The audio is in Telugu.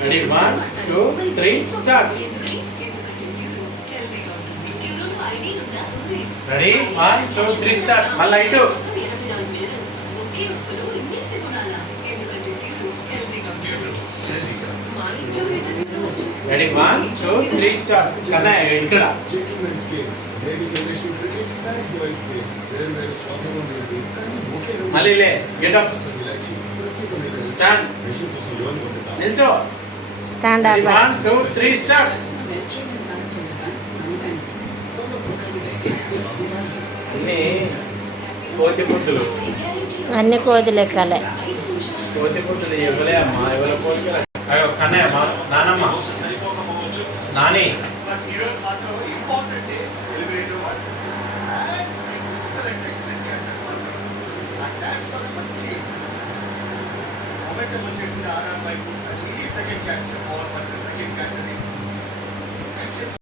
రెడీ 1 2 3 స్టార్ట్ రెడీ 1 2 3 స్టార్ట్ మళ్ళీ ఇటు రెడీ 1 2 3 స్టార్ట్ కన్నయ్య ఇక్కడ మళ్ళీ లే గెట్ అప్ స్టాండ్ నిల్చో స్టాండ్ అప్ 1 2 3 స్టార్ట్ అన్ని కోతి బుద్ధులు అన్ని కోతి లెక్కలే కోతి బుద్ధులు ఇవ్వలే అమ్మా ఇవ్వల కోతి అయ్యో కన్నయ్య మా నానమ్మ నాని సెకండ్ క్యాచ్